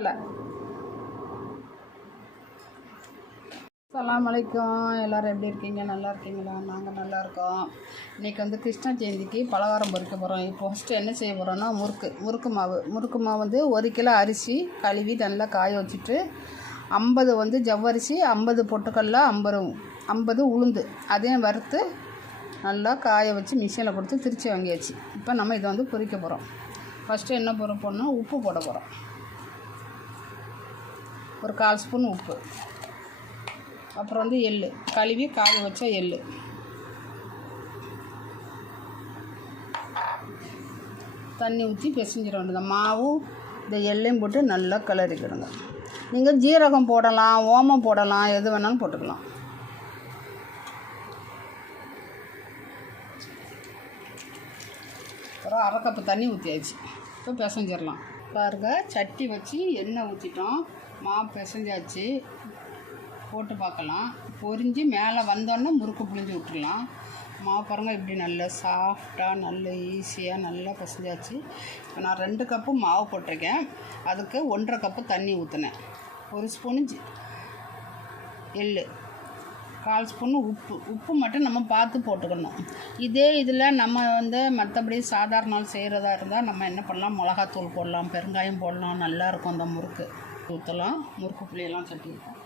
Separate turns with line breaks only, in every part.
அலாம் வலைக்கும் எல்லோரும் எப்படி இருக்கீங்க நல்லா இருக்கீங்களா நாங்கள் நல்லா இருக்கோம் இன்றைக்கி வந்து கிருஷ்ண ஜெயந்திக்கு பலகாரம் பொறிக்க போகிறோம் இப்போ ஃபஸ்ட்டு என்ன செய்ய போகிறோன்னா முறுக்கு முறுக்கு மாவு முறுக்கு மாவு வந்து ஒரு கிலோ அரிசி கழுவி நல்லா காய வச்சுட்டு ஐம்பது வந்து ஜவ்வரிசி ஐம்பது பொட்டுக்கல்ல ஐம்பது ஐம்பது உளுந்து அதையும் வறுத்து நல்லா காய வச்சு மிஷினில் கொடுத்து திருச்சி வாங்கியாச்சு இப்போ நம்ம இதை வந்து பொறிக்க போகிறோம் ஃபஸ்ட்டு என்ன பொறுப்போம்னா உப்பு போட போகிறோம் ஒரு கால் ஸ்பூன் உப்பு அப்புறம் வந்து எள் கழுவி காய வச்ச எள் தண்ணி ஊற்றி பிசைஞ்சிட வேண்டியது மாவும் இந்த எள்ளையும் போட்டு நல்லா கிளறிக்கிடுங்க நீங்கள் ஜீரகம் போடலாம் ஓமம் போடலாம் எது வேணாலும் போட்டுக்கலாம் அப்புறம் அரை கப்பு தண்ணி ஊற்றியாச்சு இப்போ பிசைஞ்சிடலாம் பாருங்கள் சட்டி வச்சு எண்ணெய் ஊற்றிட்டோம் மாவு பிசைஞ்சாச்சு போட்டு பார்க்கலாம் பொறிஞ்சு மேலே வந்தோடனே முறுக்கு புழிஞ்சு விட்டுடலாம் மாவு பாருங்க இப்படி நல்ல சாஃப்டாக நல்ல ஈஸியாக நல்லா பிசைஞ்சாச்சு இப்போ நான் ரெண்டு கப்பு மாவு போட்டிருக்கேன் அதுக்கு ஒன்றரை கப்பு தண்ணி ஊற்றினேன் ஒரு ஸ்பூனு ஜி எள் கால் ஸ்பூன் உப்பு உப்பு மட்டும் நம்ம பார்த்து போட்டுக்கணும் இதே இதில் நம்ம வந்து மற்றபடி சாதாரண நாள் செய்கிறதா இருந்தால் நம்ம என்ன பண்ணலாம் மிளகாத்தூள் போடலாம் பெருங்காயம் போடலாம் நல்லாயிருக்கும் அந்த முறுக்கு ஊற்றலாம் முறுக்கு புளியெல்லாம் கட்டியிருக்கோம்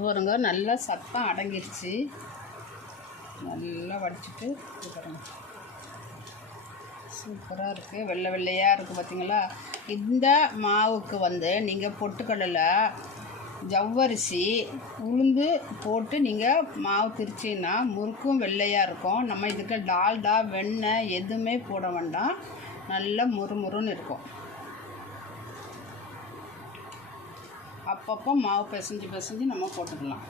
பாருங்க நல்லா சத்தம் அடங்கிடுச்சு நல்லா வடிச்சிட்டு பாருங்க சூப்பராக இருக்குது வெள்ளை வெள்ளையாக இருக்குது பார்த்திங்களா இந்த மாவுக்கு வந்து நீங்கள் பொட்டுக்கடலை ஜவ்வரிசி உளுந்து போட்டு நீங்கள் மாவு திரிச்சின்னா முறுக்கும் வெள்ளையாக இருக்கும் நம்ம இதுக்கு டால்டா வெண்ணெய் எதுவுமே போட வேண்டாம் நல்லா முறுமுறுன்னு இருக்கும் அப்பப்போ மாவு பிசைஞ்சு பிசைஞ்சு நம்ம போட்டுக்கலாம்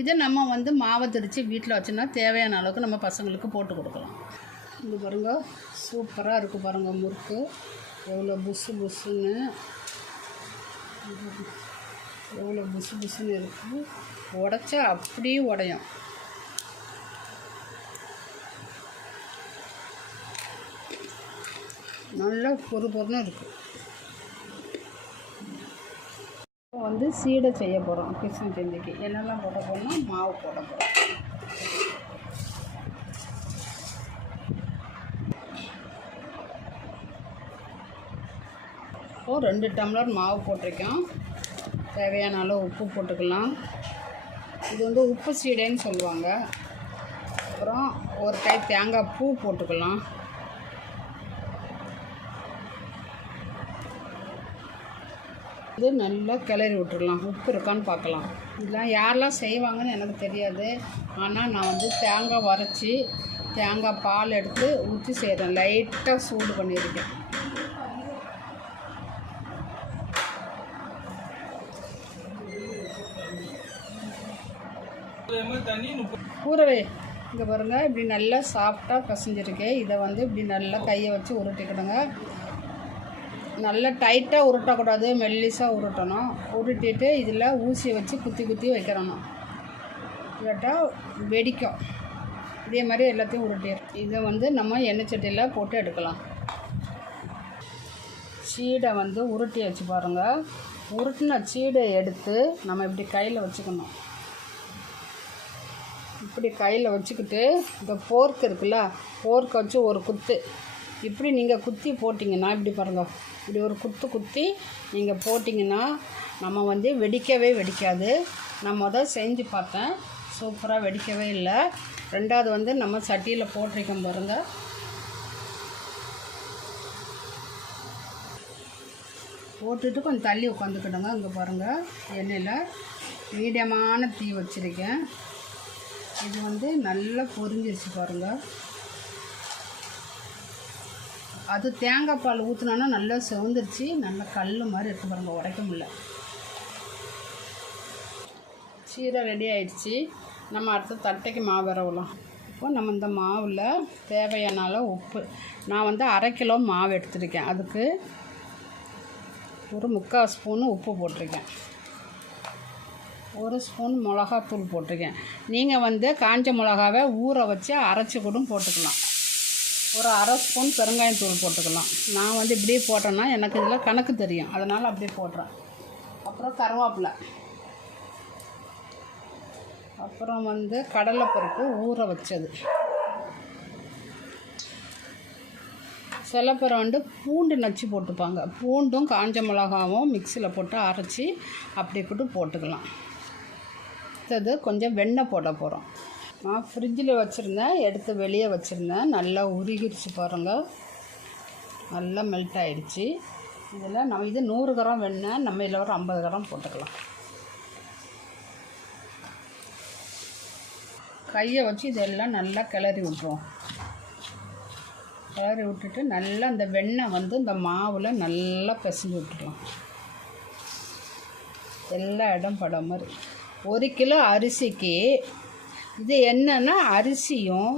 இதை நம்ம வந்து மாவை திரித்து வீட்டில் வச்சோன்னா தேவையான அளவுக்கு நம்ம பசங்களுக்கு போட்டு கொடுக்கலாம் இந்த பாருங்கள் சூப்பராக இருக்குது பாருங்கள் முறுக்கு எவ்வளோ புசு புசுன்னு எவ்வளோ புசு புசுன்னு இருக்குது உடச்சா அப்படியே உடையும் நல்லா பொறு பொருன்னு இருக்குது வந்து சீடை செய்ய போகிறோம் கிருஷ்ண ஜெயந்திக்கு என்னெல்லாம் போட போகிறோம்னா மாவு போட போகிறோம் அப்போது ரெண்டு டம்ளர் மாவு போட்டிருக்கோம் தேவையான அளவு உப்பு போட்டுக்கலாம் இது வந்து உப்பு சீடைன்னு சொல்லுவாங்க அப்புறம் ஒரு கை தேங்காய் பூ போட்டுக்கலாம் இது நல்லா கிளறி விட்டுருலாம் உப்பு இருக்கான்னு பார்க்கலாம் இதெல்லாம் யாரெல்லாம் செய்வாங்கன்னு எனக்கு தெரியாது ஆனால் நான் வந்து தேங்காய் வரைச்சி தேங்காய் பால் எடுத்து ஊற்றி செய்கிறேன் லைட்டாக சூடு பண்ணியிருக்கேன் கூறவே இங்கே பாருங்கள் இப்படி நல்லா சாஃப்டாக பசஞ்சிருக்கேன் இதை வந்து இப்படி நல்லா கையை வச்சு உருட்டிக்கிடுங்க நல்லா டைட்டாக உருட்டக்கூடாது மெல்லிஸாக உருட்டணும் உருட்டிட்டு இதில் ஊசியை வச்சு குத்தி குத்தி வைக்கிறணும் இல்லாட்டால் வெடிக்கும் இதே மாதிரி எல்லாத்தையும் உருட்டிடு இதை வந்து நம்ம எண்ணெய் சட்டியில் போட்டு எடுக்கலாம் சீடை வந்து உருட்டி வச்சு பாருங்கள் உருட்டின சீடை எடுத்து நம்ம இப்படி கையில் வச்சுக்கணும் இப்படி கையில் வச்சுக்கிட்டு இந்த போர்க் இருக்குல்ல போர்க்கை வச்சு ஒரு குத்து இப்படி நீங்கள் குத்தி போட்டிங்கன்னா இப்படி பாருங்க இப்படி ஒரு குத்து குத்தி நீங்கள் போட்டிங்கன்னா நம்ம வந்து வெடிக்கவே வெடிக்காது நம்ம அதை செஞ்சு பார்த்தேன் சூப்பராக வெடிக்கவே இல்லை ரெண்டாவது வந்து நம்ம சட்டியில் போட்டிருக்கோம் பாருங்கள் போட்டுட்டு கொஞ்சம் தள்ளி உட்காந்துக்கிட்டோங்க இங்கே பாருங்கள் எண்ணெயில் மீடியமான தீ வச்சுருக்கேன் இது வந்து நல்லா பொரிஞ்சிருச்சு பாருங்கள் அது தேங்காய் பால் ஊற்றினோன்னா நல்லா செவந்துருச்சு நல்ல கல் மாதிரி இருக்கு பாருங்கள் உடைக்க முடியல சீரை ரெடி ஆயிடுச்சு நம்ம அடுத்த தட்டைக்கு மாவு விரவலாம் இப்போ நம்ம இந்த மாவில் தேவையான உப்பு நான் வந்து அரை கிலோ மாவு எடுத்துருக்கேன் அதுக்கு ஒரு முக்கால் ஸ்பூனு உப்பு போட்டிருக்கேன் ஒரு ஸ்பூன் மிளகாத்தூள் போட்டிருக்கேன் நீங்கள் வந்து காஞ்ச மிளகாவை ஊற வச்சு அரைச்சி கூட போட்டுக்கலாம் ஒரு அரை ஸ்பூன் பெருங்காயத்தூள் போட்டுக்கலாம் நான் வந்து இப்படி போட்டேன்னா எனக்கு இதில் கணக்கு தெரியும் அதனால் அப்படியே போடுறேன் அப்புறம் கருவேப்பிலை அப்புறம் வந்து கடலைப்பருப்பு ஊற வச்சது சில பேர் வந்து பூண்டு நச்சு போட்டுப்பாங்க பூண்டும் காஞ்ச மிளகாவும் மிக்சியில் போட்டு அரைச்சி அப்படி கூட போட்டுக்கலாம் அடுத்தது கொஞ்சம் வெண்ணெய் போட போகிறோம் நான் ஃப்ரிட்ஜில் வச்சுருந்தேன் எடுத்து வெளியே வச்சுருந்தேன் நல்லா உருகிடுச்சு பாருங்கள் நல்லா மெல்ட் ஆகிடுச்சி இதில் நம்ம இது நூறு கிராம் வெண்ணெய் நம்ம இதில் ஒரு ஐம்பது கிராம் போட்டுக்கலாம் கையை வச்சு இதெல்லாம் நல்லா கிளறி விட்ருவோம் கிளறி விட்டுட்டு நல்லா அந்த வெண்ணெய் வந்து இந்த மாவில் நல்லா பிசைஞ்சு விட்டுருவோம் எல்லா இடம் படம் மாதிரி ஒரு கிலோ அரிசிக்கு இது என்னென்னா அரிசியும்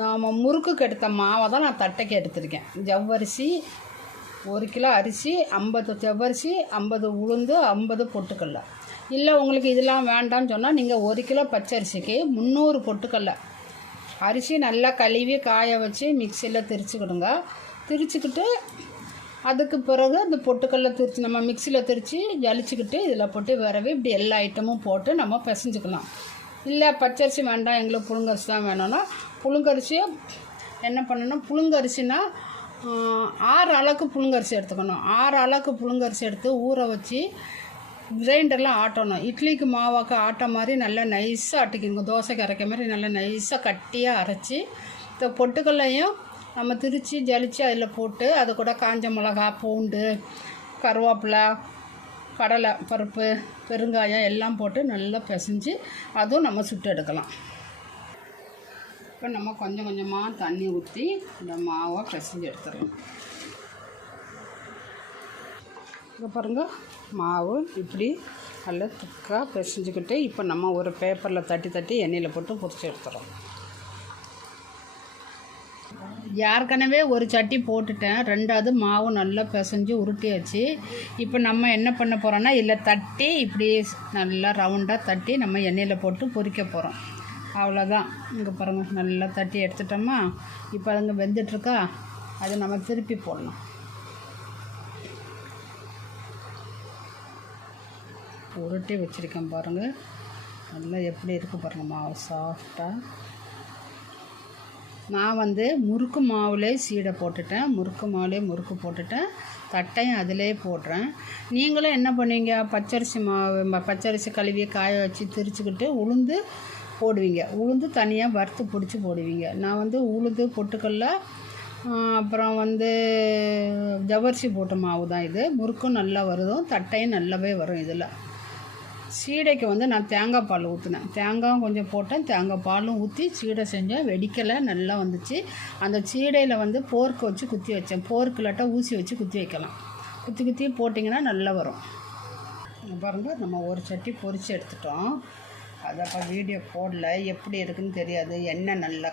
நாம் முறுக்குக்கு எடுத்த மாவை தான் நான் தட்டைக்கு எடுத்திருக்கேன் ஜவ்வரிசி ஒரு கிலோ அரிசி ஐம்பது ஜவ்வரிசி ஐம்பது உளுந்து ஐம்பது பொட்டுக்கல்ல இல்லை உங்களுக்கு இதெல்லாம் வேண்டாம்னு சொன்னால் நீங்கள் ஒரு கிலோ பச்சரிசிக்கு முந்நூறு பொட்டுக்கல்ல அரிசி நல்லா கழுவி காய வச்சு மிக்சியில் திரிச்சுக்கிடுங்க திரிச்சுக்கிட்டு அதுக்கு பிறகு அந்த பொட்டுக்கல்லை திரித்து நம்ம மிக்சியில் திரித்து ஜலிச்சுக்கிட்டு இதில் போட்டு விரவி இப்படி எல்லா ஐட்டமும் போட்டு நம்ம பிசைஞ்சுக்கலாம் இல்லை பச்சரிசி வேண்டாம் எங்களுக்கு புழுங்கரிசி தான் வேணும்னா புழுங்கரிசியை என்ன பண்ணணும் புழுங்கரிசினா ஆறு அளவுக்கு புழுங்கரிசி எடுத்துக்கணும் ஆறு அளவுக்கு புழுங்கரிசி எடுத்து ஊற வச்சு கிரைண்டரில் ஆட்டணும் இட்லிக்கு மாவாக்க ஆட்ட மாதிரி நல்லா நைஸாக ஆட்டிக்கிங்க தோசைக்கு அரைக்க மாதிரி நல்லா நைஸாக கட்டியாக அரைச்சி இந்த பொட்டுக்கல்லையும் நம்ம திரித்து ஜலித்து அதில் போட்டு அது கூட காஞ்ச மிளகா பூண்டு கருவேப்பிலை கடலை பருப்பு பெருங்காயம் எல்லாம் போட்டு நல்லா பிசைஞ்சு அதுவும் நம்ம சுட்டு எடுக்கலாம் இப்போ நம்ம கொஞ்சம் கொஞ்சமாக தண்ணி ஊற்றி இந்த மாவை பிசைஞ்சு எடுத்துடலாம் இப்போ பாருங்கள் மாவு இப்படி நல்லா திக்காக பிசைஞ்சுக்கிட்டு இப்போ நம்ம ஒரு பேப்பரில் தட்டி தட்டி எண்ணெயில் போட்டு பொறிச்சு எடுத்துடுறோம் ஏற்கனவே ஒரு சட்டி போட்டுட்டேன் ரெண்டாவது மாவு நல்லா பிசைஞ்சு உருட்டியாச்சு இப்போ நம்ம என்ன பண்ண போகிறோன்னா இல்லை தட்டி இப்படி நல்லா ரவுண்டாக தட்டி நம்ம எண்ணெயில் போட்டு பொறிக்க போகிறோம் அவ்வளோதான் இங்கே பாருங்கள் நல்லா தட்டி எடுத்துட்டோமா இப்போ அதுங்க வெந்துட்டுருக்கா அதை நம்ம திருப்பி போடலாம் உருட்டி வச்சுருக்கேன் பாருங்கள் நல்லா எப்படி இருக்குது பாருங்கள் மாவு சாஃப்டாக நான் வந்து முறுக்கு மாவுலே சீடை போட்டுட்டேன் முறுக்கு மாவுலே முறுக்கு போட்டுட்டேன் தட்டையும் அதிலே போடுறேன் நீங்களும் என்ன பண்ணுவீங்க பச்சரிசி மாவு பச்சரிசி கழுவி காய வச்சு திரிச்சுக்கிட்டு உளுந்து போடுவீங்க உளுந்து தனியாக வறுத்து பிடிச்சி போடுவீங்க நான் வந்து உளுந்து பொட்டுக்கல்ல அப்புறம் வந்து ஜவரிசி போட்ட மாவு தான் இது முறுக்கும் நல்லா வருதும் தட்டையும் நல்லாவே வரும் இதில் சீடைக்கு வந்து நான் தேங்காய் பால் ஊற்றினேன் தேங்காயும் கொஞ்சம் போட்டேன் தேங்காய் பாலும் ஊற்றி சீடை செஞ்சேன் வெடிக்கலை நல்லா வந்துச்சு அந்த சீடையில் வந்து போர்க்கு வச்சு குத்தி வச்சேன் போர்க்கு இல்லாட்டா ஊசி வச்சு குத்தி வைக்கலாம் குத்தி குத்தி போட்டிங்கன்னா நல்லா வரும் பாருங்க நம்ம ஒரு சட்டி பொறிச்சு எடுத்துட்டோம் அதை வீடியோ போடல எப்படி இருக்குன்னு தெரியாது எண்ணெய் நல்லா